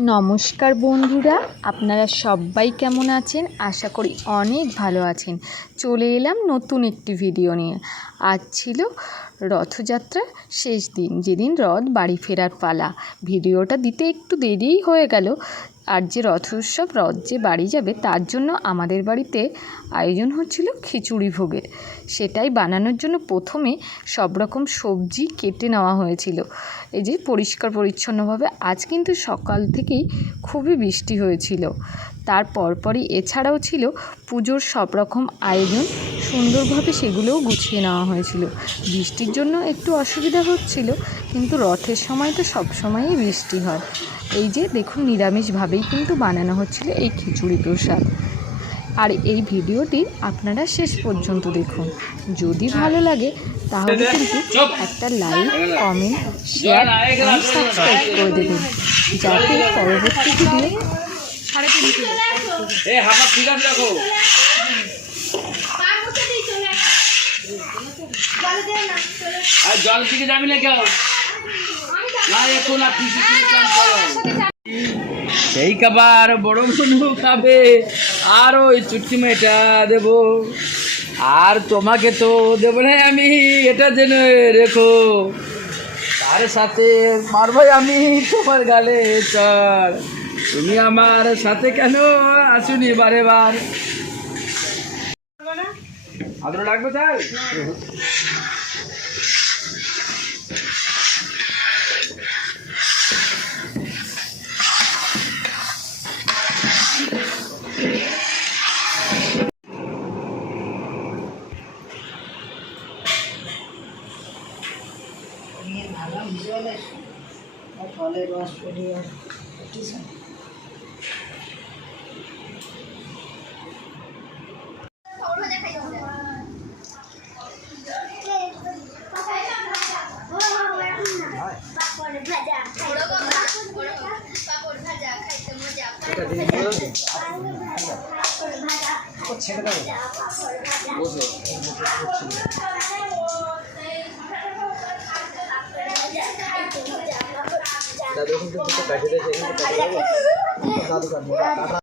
নমস্কার বন্ধুরা, আপনারা সবাই কেমন আছেন? আশা করি অনেক ভালো আছেন। চলে এলাম নতুন একটি ভিডিও নিয়ে। আজ ছিল রথযাত্রার শেষ দিন, যেদিন রথ বাড়ি ফেরার পালা। ভিডিওটা দিতে একটু দেরিই হয়ে গেল। আর যে রথ উৎসব, রথ যে বাড়ি যাবে, তার জন্য আমাদের বাড়িতে আয়োজন হচ্ছিল খিচুড়ি ভোগের। সেটাই বানানোর জন্য প্রথমে সব রকম সবজি কেটে নেওয়া হয়েছিল। এই যে পরিষ্কার পরিচ্ছন্নভাবে। আজ কিন্তু সকাল থেকেই খুবই বৃষ্টি হয়েছিল। তার পরপরই এছাড়াও ছিল পুজোর সব রকম আয়োজন, সুন্দরভাবে সেগুলোও গুছিয়ে নেওয়া হয়েছিল। বৃষ্টির জন্য একটু অসুবিধা হচ্ছিল, কিন্তু রথের সময় তো সবসময়ই বৃষ্টি হয়। এই যে দেখুন, নিরামিষভাবেই কিন্তু বানানো হচ্ছিল এই খিচুড়ি প্রসাদ। আর এই ভিডিওটি আপনারা শেষ পর্যন্ত দেখুন। যদি ভালো লাগে তাহলে কিন্তু একটা লাইক, কমেন্ট, শেয়ার এবং সাবস্ক্রাইব করে দেবেন, যাতে পরবর্তী ভিডিও জল থেকে যাবি না কেউ না, এখন সেই খাবার বড় বন্ধু খাবে, আর ওই চুটকি মেয়েটা দেবো, আর তোমাকে তো দেবো না আমি, এটা জেনে রেখো। তার সাথে মারবো আমি তোমার গালে চড়, তুমি আমার সাথে কেন আসুনি বারে বার। আদর লাগবে তাই ফলের রস পড়িয়ে ছেড়ে দেবো। দাদু কাটে দাদু কাটবো।